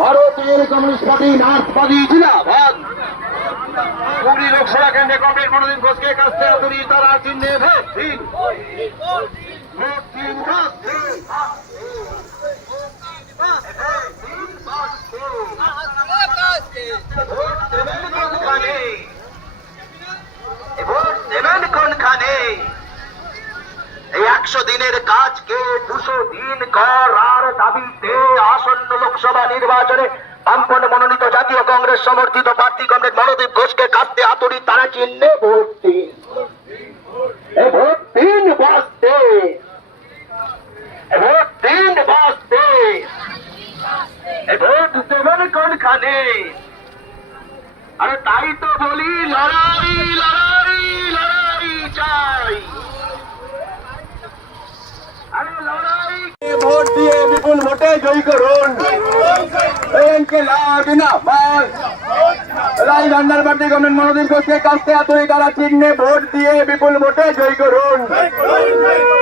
ভারতের communist party নাথবাদী জিন্দাবাদ। হুগলি লোকসভা কেন্দ্রে কংগ্রেস মনোদিন ঘোষকে কাছ থেকে তারা চিহ্নে ভোট দিন ভোট দিন ভোট দিন ভোট দেবেন কোনখানে ভোট দেবেন কোনখানে এই একশো দিনের কাজকে দুশো দিন কর আর দাবিতে আসন্ন লোকসভা নির্বাচনে বামপন্থ মনোনীত জাতীয় কংগ্রেস সমর্থিত প্রার্থী কংগ্রেস মনোদীপ ঘোষকে কাঁদতে আতুরি তারা চিহ্নে ভোট দিন। বাঁচতে। আরে তাই তো বলি, লড়াই লড়াই চাই আরে লড়াই ভোট দিয়ে বিপুল ভোটে জয়ী করুন পার্টি গভর্নমেন্ট ঘোষকে কাস্তে আতুরি তারা চিহ্নে ভোট দিয়ে বিপুল ভোটে জয়ী করুন।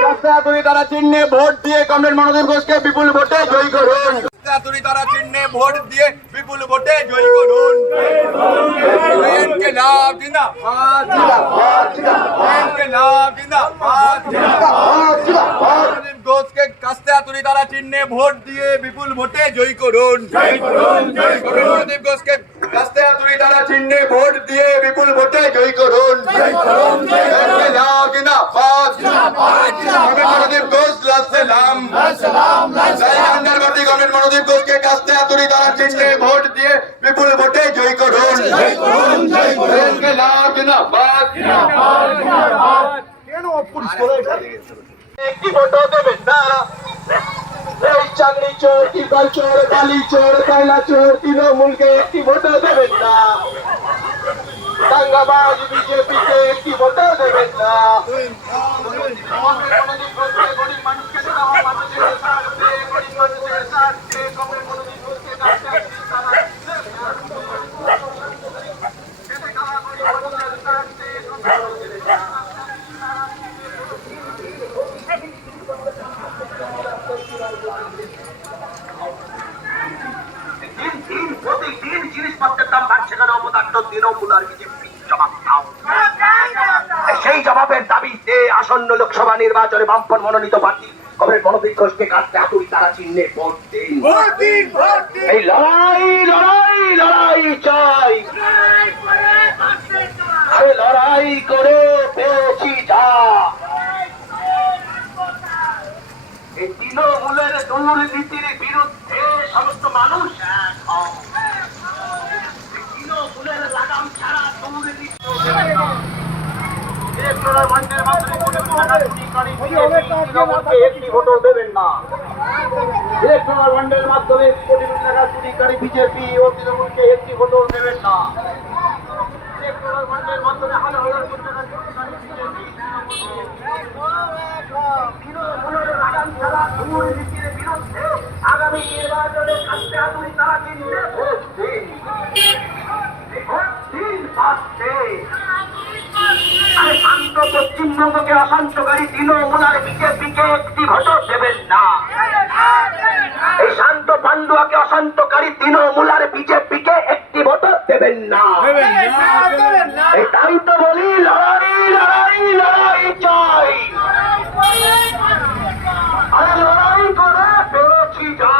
কাস্তে আতুরি তারা চিহ্নে ভোট দিয়ে ঘোষকে বিপুল ভোটে জয়ী করুন। তুরি তারা চিহ্নে ভোট দিয়ে বিপুল ভোটে জয়ী করুন। লাভ জিন্দাবাদ লাভ জিন্দাবাদ মনোদীপ ঘোষকে কাস্তে তারা চিহ্নে ভোট দিয়ে বিপুল ভোটে জয়ী করুন। মনোদীপ ঘোষকে কাস্তে আতুরি তারা চিহ্নে ভোট দিয়ে বিপুল ভোটে জয়ী করুন। মনোদীপ ঘোষ লাস্তে লাম। মনোদীপ ঘোষকে কাস্তে আতুরি তারা চিহ্নে ভোট দিয়ে বিপুল ভোটে জয়ী করুন। এনকে লাভ একটি ভোটও দেবেন না চাকরি চোর টিপাল চোর, বালি চোর, কয়লা চোর, তৃণমূলকে একটি ভোটও দেবেন না। দাঙ্গাবাজ, বিজেপিকে একটি ভোটও দেবেন না গরিব মানুষকে দেওয়া মানুষের স্বার্থে, গরিব মানুষের স্বার্থে, কমরেড মনোনীত ঘোষকে কাছে তারা খেটে খাওয়া গরিব মানুষের স্বার্থে, কমরেড মনোনীত দিন দিন প্রতিদিন জিনিসপত্রের দাম বাড়ছে কেন অবদান তৃণমূল আর বিজেপি জবাব দাও সেই জবাবের দাবিতে আসন্ন লোকসভা নির্বাচনে বামপন মনোনীত কমরেড মনোদীপ ঘোষকে কাটতে আতুরি তারা চিহ্নে ভোট দিন। এই লড়াই লড়াই লড়াই চাই। লড়াই করে পেয়েছি যা এই তৃণমূলের দুর্নীতির বিরুদ্ধে সমস্ত মানুষ এক হও। এই তৃণমূলের লাগাম ছাড়া দুর্নীতি ইলেকট্রাল বন্ডের মাধ্যমে কোটি কোটি টাকা চুরি করে বিজেপি তৃণমূলকে একটি ভোটও দেবেন না ইলেকট্রাল বন্ডের মাধ্যমে কোটি বিজেপি ও তৃণমূলকে একটি ভোটও দেবেন না। ইলেকট্রাল বন্ডের মাধ্যমে হাজার হাজার পশ্চিমবঙ্গকে অশান্তকারী তৃণমূল আর বিজেপিকে একটি ভোটও দেবেন না। এই শান্ত পান্ডুয়াকে অশান্তকারী দিন মূলার বিজেপিকে একটি ভোটও দেবেন না এই তাই তো বলি লড়াই লড়াই লড়াই চাই আরে লড়াই করে পেয়েছি যা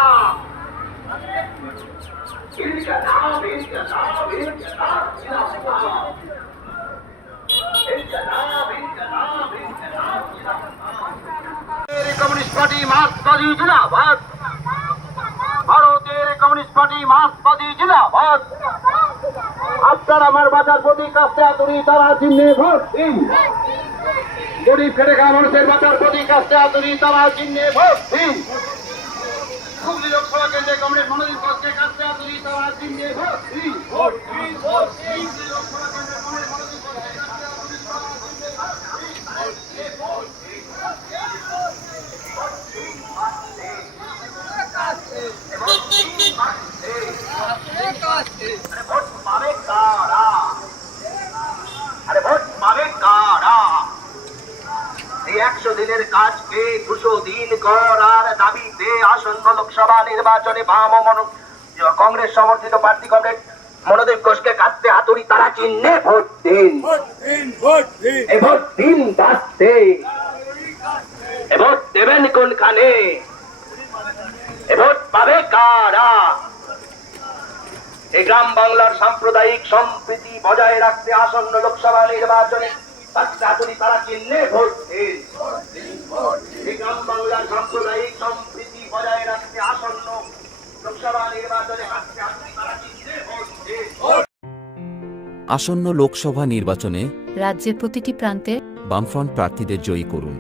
ইনকলাব, ইনকলাব, ইনকলাব, জিন্দাবাদ। ইনকলাব, ইনকলাব, ইনকলাব, জিন্দাবাদ। ভারতের কমিউনিস্ট পার্টি মার্ক্সবাদী জিন্দাবাদ। ভারতের কমিউনিস্ট পার্টি মার্ক্সবাদী জিন্দাবাদ। আপনার আমার বাজার প্রতি কাছে আতুরি, তারা চিহ্নে ভোট দিন। গরিব খেটে খাওয়া মানুষের বাঁচার প্রতি কাছে আতুরি, তারা চিহ্নে ভোট লোকসভা কেন্দ্রে কমরেড মনোজিৎ কাছে আতুরি, তারা চিহ্নে ভোট দিন। ভোট লোকসভা কেন্দ্রে কমরেড মনোজিৎ ঘোষকে কাছে আতুরি তারা চিহ্নে ভোট দিন ভোট দিন ভোট দিন ভোট দিন ভোট দিন আরে ভোট পাবে কারা আরে ভোট পাবে কারা এই একশো দিনের কাজকে দুশো দিন কর দাবিতে আসন্ন লোকসভা নির্বাচনে বাম কংগ্রেস সমর্থিত প্রার্থী কমরেড মনোদেব ঘোষকে কাঁদতে হাতুড়ি তারা চিহ্নে ভোট দিন। ভোট দিন কাঁদতে ভোট দেবেন কোনখানে? ভোট পাবে কারা? এই গ্রাম বাংলার সাম্প্রদায়িক সম্প্রীতি বজায় রাখতে আসন্ন লোকসভা নির্বাচনে কাঁদতে তারা চিহ্নে ভোট দিন। এই গ্রাম বাংলার সাম্প্রদায়িক সম্প্রীতি বজায় রাখতে আসন্ন লোকসভা নির্বাচনে কাঁদতে হাতুড়ি তারা চিহ্নে ভোট দিন। আসন্ন লোকসভা নির্বাচনে রাজ্যের প্রতিটি প্রান্তে বামফ্রন্ট প্রার্থীদের জয়ী করুন।